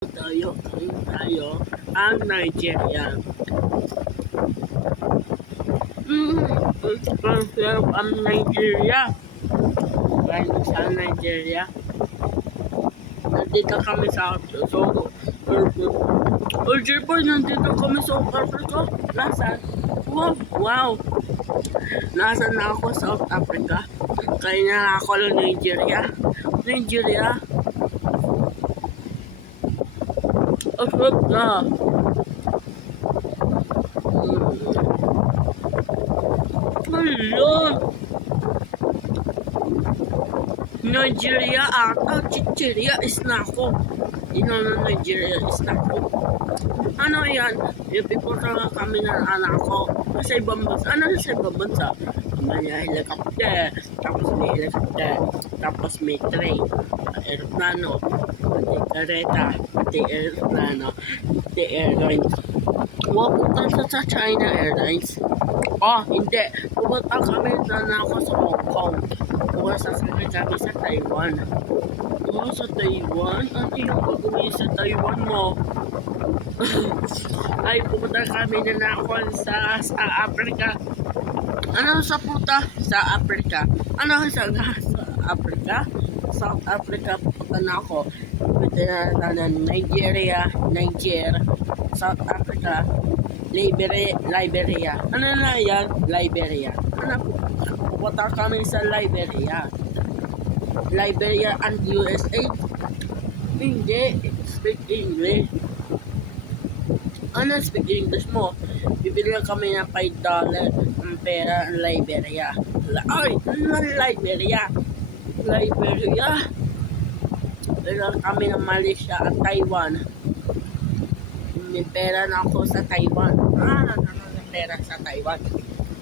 tayo ang Nigeria. Ang sarap ang Nigeria. Dahil sa Nigeria, nandito kami sa nandito kami sa Africa. Nasaan? Wow! Nasaan na ako sa South Africa? Kaya na ako ng Nigeria. Asap na. Ayun. Nigeria ata. Chicheria is na ako. Nigeria is na ako. Ano yan? Yung piputa kami ng anak ko. Sa ibang bansa. Ano sa ibang bansa? May helicopter. Tapos may helicopter. Tapos may train. Aeroplano. May kareta. May aeroplano. May airlines. Pupunta sa China Airlines. Hindi. Pupunta kami na ako sa Hong Kong. Sasakay kami sa Taiwan. Sa Taiwan? Ano yung pag-uwi sa Taiwan mo? Ay, pupunta kami na ako sa Africa. Ano sa puta? Sa Africa. Ano sa Africa? South Africa pupunta na ako. Pupunta na Nigeria, South Africa, Liberia. Ano na yan? Liberia. Pupunta kami sa Liberia and USA. Hindi. Speak English. Ano speak English mo? Bibili kami ng $5 ang pera ng Liberia. Liberia. Bibili kami ng Malaysia at Taiwan. May pera na ako sa Taiwan. May pera sa Taiwan.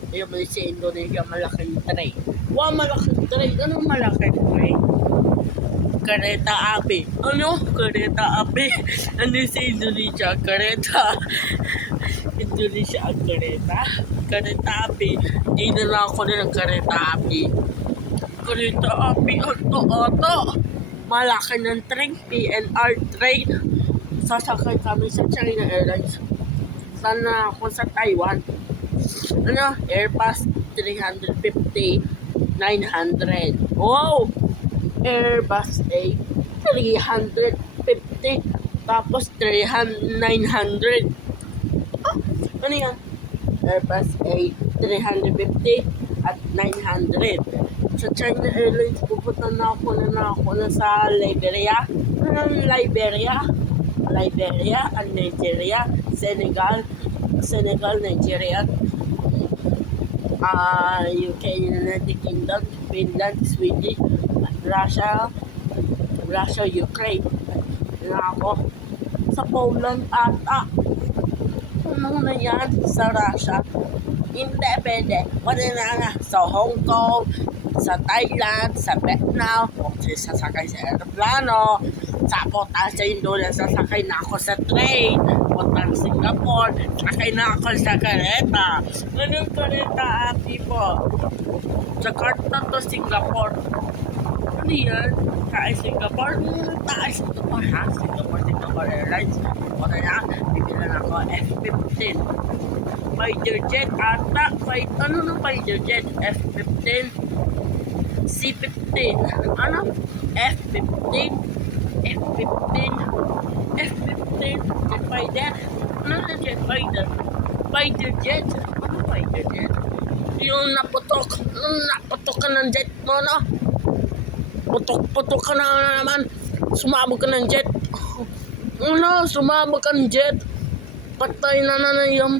Yung sa Indonesia, malaking tray. Malaking tray. Anong malaking tray? Kereta api. Ano? Kereta api. Ano sa Indonesia? Kereta. Indonesia ang kereta. Kereta api. Hindi na lang ako ng kereta api. Kereta api. Ito. Malaki ng train. PNR train. Sasakay kami sa China Airlines. Sana ako sa Taiwan. Airbus 350-900. Wow! Airbus A350 tapos 900. Ano yan? Airbus A350 at 900. Sa China Airlines pupunta na ako na sa Liberia and Nigeria, Senegal, Nigeria, UK, United Kingdom, Finland, Sweden, Russia, Ukraine. Ako sa Poland ata. Ano na yan? Sa Russia? Hindi pwede. Pwede na sa Hong Kong, sa Thailand, sa Vietnam, sasakay sa aeroplano, sa Indonesia, sasakay na ako sa train, puntang Singapore, sakay na ako sa kareta. Anong kareta ati po? Jakarta to Singapore. Ano yan? Singapore ha? Singapore Airlines. Wala na, bibila na ako F-15. Fighter jet ata. Ano na fighter jet? F-15. C-15. Ano? F-15. Jet fighter. Ano na jet fighter? Fighter jet. Ano fighter jet? Yung naputok ka ng jet mo, no? Putok ka na naman. Sumabog ka ng jet. Sumabog ka ng jet. Patay na yung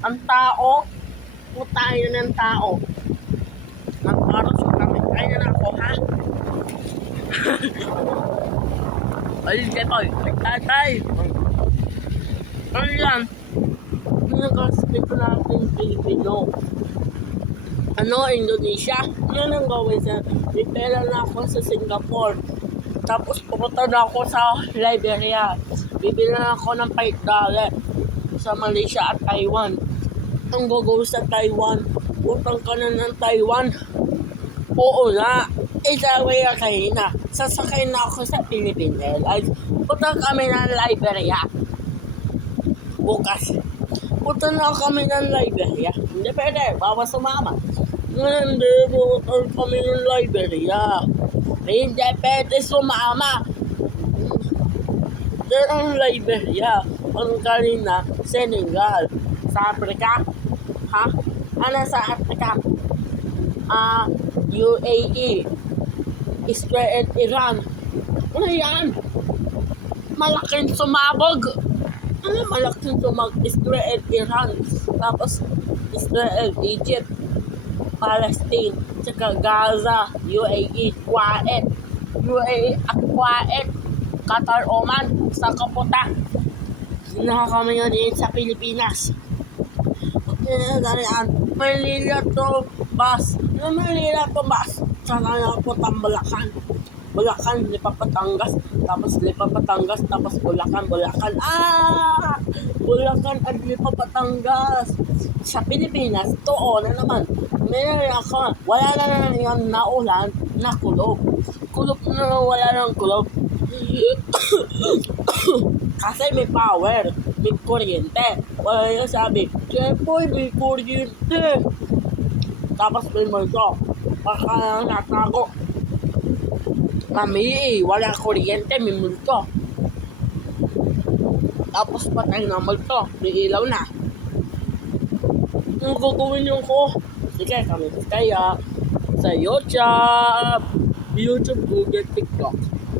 ang tao. Putay na ng tao. Magparasok kami. Kaya na ako, ha? Ayun, Jepoy. Tatay. Ano yan? Nag-speak natin Filipino. Indonesia. Ano nang gawin sa pera na ako sa Singapore. Tapos pupunta na ako sa Liberia. Bibili na ako ng $5 sa Malaysia at Taiwan. Ang gagawin sa Taiwan. Utang ka na ng Taiwan. Oo na. Isawi na kanina, sasakay na ako sa Philippine Airlines. Punta kami ng Liberia. Bukas. Punta na kami ng Liberia. Hindi pwede, bawa sumama. Hindi, punta kami ng Liberia. Hindi pwede sumama. Diyan ang Liberia. Ang kanina, Senegal. Sa Africa? Ha? Ano sa Africa? UAE. Israel, Iran. Ano yan? Malaking sumabog. Ano malaking sumabog? Israel, Iran. Tapos Israel, Egypt, Palestine, tsaka Gaza, UAE, Kuwait, UAE at Kuwait, Qatar, Oman, sa Kaputa. Sinaha kami ngayon sa Pilipinas. Manila to bus. Manila to bus. Sana na po Bulacan. Bulacan, lipa Patangas. Tapos lipa Patangas. Tapos Bulacan. Bulacan at lipa Patangas. Sa Pilipinas, too na naman. Meron ako. Wala na naman yung naulan na kulob. Kulob na wala ng kulob. Kasi may power, may kuryente. Wala yung sabi, Jepoy, may kuryente. Tapos may multo. Baka natago. Mami, wala kuryente, may multo. Tapos patay na multo, may ilaw na. Ang gagawin yung ko? Sige, kami kaya sa YouTube, Google, TikTok.